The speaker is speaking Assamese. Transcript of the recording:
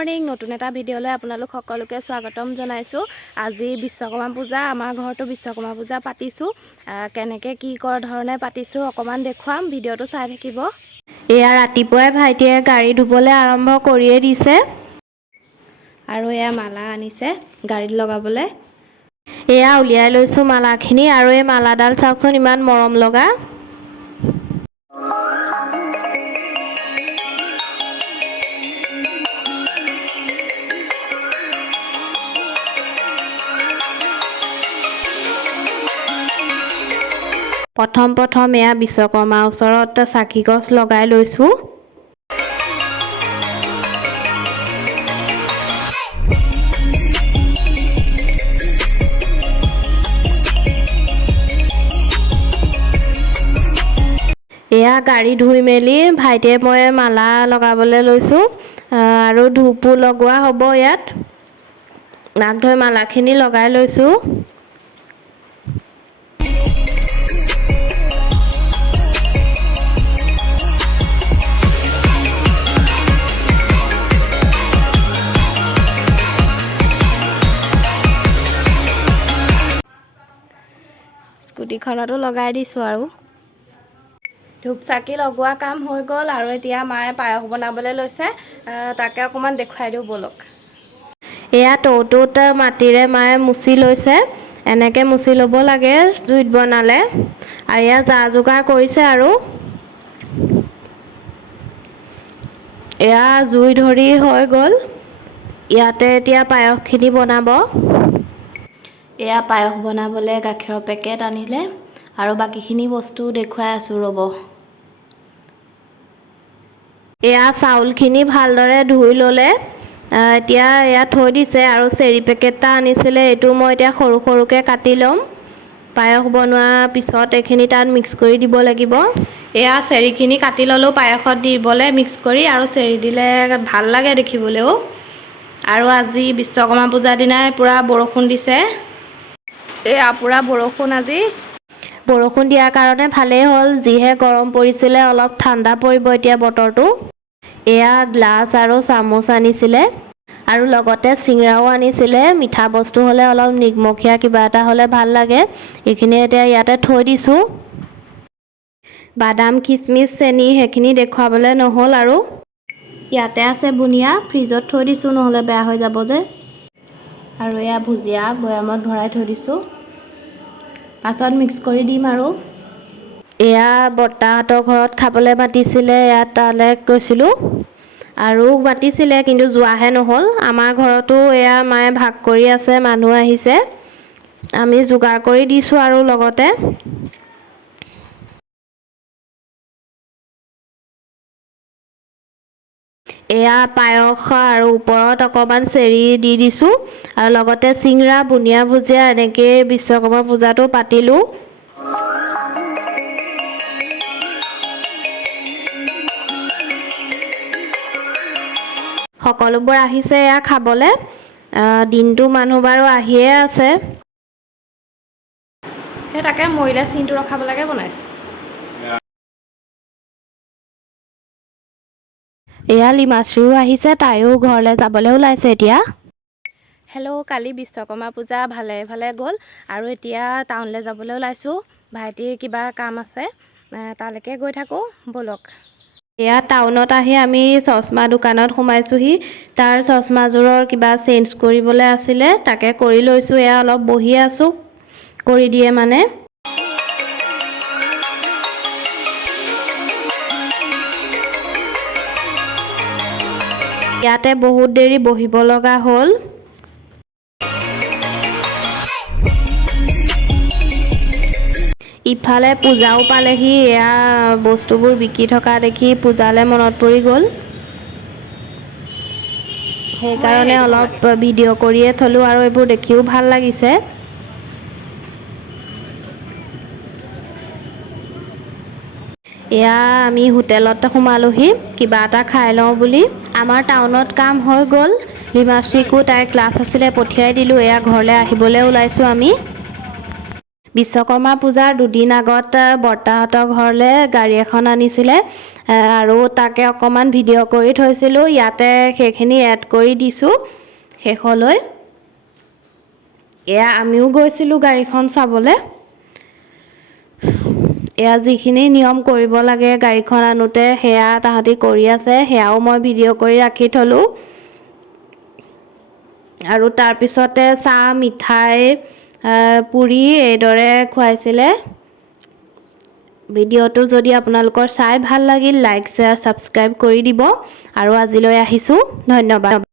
মৰ্নিং নতুন এটা ভিডিঅ'লৈ আপোনালোক সকলোকে স্বাগতম জনাইছোঁ। আজি বিশ্বকৰ্মা পূজা, আমাৰ ঘৰতো বিশ্বকৰ্মা পূজা পাতিছোঁ। কেনেকৈ কি ধৰণে পাতিছোঁ অকণমান দেখুৱাম, ভিডিঅ'টো চাই থাকিব। এয়া ৰাতিপুৱাই ভাইটিয়ে গাড়ী ধুবলৈ আৰম্ভ কৰিয়ে দিছে আৰু এয়া মালা আনিছে গাড়ীত লগাবলৈ। এয়া উলিয়াই লৈছোঁ মালাখিনি আৰু এই মালাডাল চাওকচোন ইমান মৰম লগা। প্ৰথম এয়া বিশ্বকৰ্মাৰ ওচৰত চাকি গছ লগাই লৈছোঁ। এয়া গাড়ী ধুই মেলি ভাইটিয়ে মই মালা লগাবলৈ লৈছোঁ আৰু ধূপো লগোৱা হ'ব। ইয়াত নাক ধুই মালাখিনি লগাই লৈছোঁ। স্কুটিখনতো লগাই দিছোঁ আৰু ধূপ চাকি লগোৱা কাম হৈ গ'ল আৰু এতিয়া মায়ে পায়স বনাবলৈ লৈছে। তাকে অকণমান দেখুৱাই দিওঁ ব'লক। এয়া টৌটোত মাটিৰে মায়ে মুচি লৈছে, এনেকৈ মুচি ল'ব লাগে জুইত বনালে। আৰু এয়া যা যোগাৰ কৰিছে আৰু এয়া জুই ধৰি হৈ গ'ল। ইয়াতে এতিয়া পায়সখিনি বনাব। এয়া পায়স বনাবলৈ গাখীৰৰ পেকেট আনিলে আৰু বাকীখিনি বস্তু দেখুৱাই আছোঁ ৰ'ব। এয়া চাউলখিনি ভালদৰে ধুই ল'লে, এতিয়া এয়া থৈ দিছে আৰু চেৰি পেকেট এটা আনিছিলে, এইটো মই এতিয়া সৰু সৰুকৈ কাটি ল'ম। পায়স বনোৱাৰ পিছত এইখিনি তাত মিক্স কৰি দিব লাগিব। এয়া চেৰিখিনি কাটি ল'লোঁ পায়সত দিবলৈ মিক্স কৰি, আৰু চেৰি দিলে ভাল লাগে দেখিবলৈও। আৰু আজি বিশ্বকৰ্মা পূজাৰ দিনাই পূৰা বৰষুণ দিছে। এয়া পূৰা বৰষুণ আজি। বৰষুণ দিয়াৰ কাৰণে ভালেই হ'ল, যিহে গৰম পৰিছিলে অলপ ঠাণ্ডা পৰিব এতিয়া বতৰটো। এয়া গ্লাছ আৰু চামুচ আনিছিলে আৰু লগতে চিঙৰাও আনিছিলে। মিঠা বস্তু হ'লে অলপ নিমখীয়া কিবা এটা হ'লে ভাল লাগে। এইখিনি এতিয়া ইয়াতে থৈ দিছোঁ। বাদাম কিচমিচ চেনি সেইখিনি দেখুৱাবলৈ নহ'ল আৰু ইয়াতে আছে বুনিয়া, ফ্ৰিজত থৈ দিছোঁ নহ'লে বেয়া হৈ যাব যে। আৰু এয়া ভুজিয়া বৈয়ামত ভৰাই থৈ দিছোঁ, পাছত মিক্স কৰি দিম আৰু। এয়া বৰ্তাহঁতৰ ঘৰত খাবলৈ মাতিছিলে, ইয়াত তালৈ গৈছিলোঁ আৰু মাতিছিলে কিন্তু যোৱাহে নহ'ল। আমাৰ ঘৰতো এয়া মায়ে ভাগ কৰি আছে, মানুহ আহিছে, আমি যোগাৰ কৰি দিছোঁ আৰু লগতে। এয়া পায়স আৰু ওপৰত অকণমান চেৰি দি দিছোঁ আৰু লগতে চিঙৰা বুনিয়া ভুজিয়া এনেকৈয়ে বিশ্বকৰ্মা পূজাটো পাতিলোঁ। সকলোবোৰ আহিছে এয়া খাবলৈ। দিনটো মানুহ বাৰু আহিয়ে আছে। সেই তাকে মৰিলে চিনটো ৰখাবলৈকে বনাইছে। এয়া লিমাশ্ৰীও আহিছে, তাইও ঘৰলৈ যাবলৈ ওলাইছে এতিয়া। হেল্ল', কালি বিশ্বকৰ্মা পূজা ভালে গ'ল আৰু এতিয়া টাউনলৈ যাবলৈ ওলাইছোঁ। ভাইটিৰ কিবা কাম আছে, তালৈকে গৈ থাকোঁ ব'লক। এয়া টাউনত আহি আমি চশমা দোকানত সোমাইছোঁহি। তাৰ চশমাযোৰৰ কিবা চেঞ্জ কৰিবলৈ আছিলে, তাকে কৰি লৈছোঁ। এয়া অলপ বহি আছোঁ, কৰি দিয়ে মানে। ইয়াতে বহুত দেৰি বহিব লগা হ'ল। ইফালে পূজাও পালেহি, এয়া বস্তুবোৰ বিকি থকা দেখি পূজালৈ মনত পৰি গ'ল। সেইকাৰণে অলপ ভিডিঅ' কৰিয়ে থলোঁ আৰু এইবোৰ দেখিও ভাল লাগিছে। এয়া আমি হোটেলত সোমালোহি কিবা এটা খাই লওঁ বুলি। আমাৰ টাউনত কাম হৈ গ'ল। লিমাশ্ৰীকো তাইৰ ক্লাছ আছিলে, পঠিয়াই দিলোঁ। এয়া ঘৰলৈ আহিবলৈ ওলাইছোঁ আমি। বিশ্বকৰ্মা পূজাৰ দুদিন আগত বৰ্তাহঁতৰ ঘৰলৈ গাড়ী এখন আনিছিলে আৰু তাকে অকণমান ভিডিঅ' কৰি থৈছিলোঁ। ইয়াতে সেইখিনি এড কৰি দিছোঁ শেষলৈ। এয়া আমিও গৈছিলোঁ গাড়ীখন চাবলৈ। এয়া যিখিনি নিয়ম কৰিব লাগে গাড়ীখন আনোতে সেয়া তাহাঁতি কৰি আছে, সেয়াও মই ভিডিঅ' কৰি ৰাখি থলোঁ। আৰু তাৰপিছতে চাহ, মিঠাই, পুৰি এইদৰে খুৱাইছিলে। ভিডিঅ'টো যদি আপোনালোকৰ চাই ভাল লাগিল, লাইক, শ্বেয়াৰ, ছাবস্ক্ৰাইব কৰি দিব। আৰু আজিলৈ আহিছোঁ, ধন্যবাদ।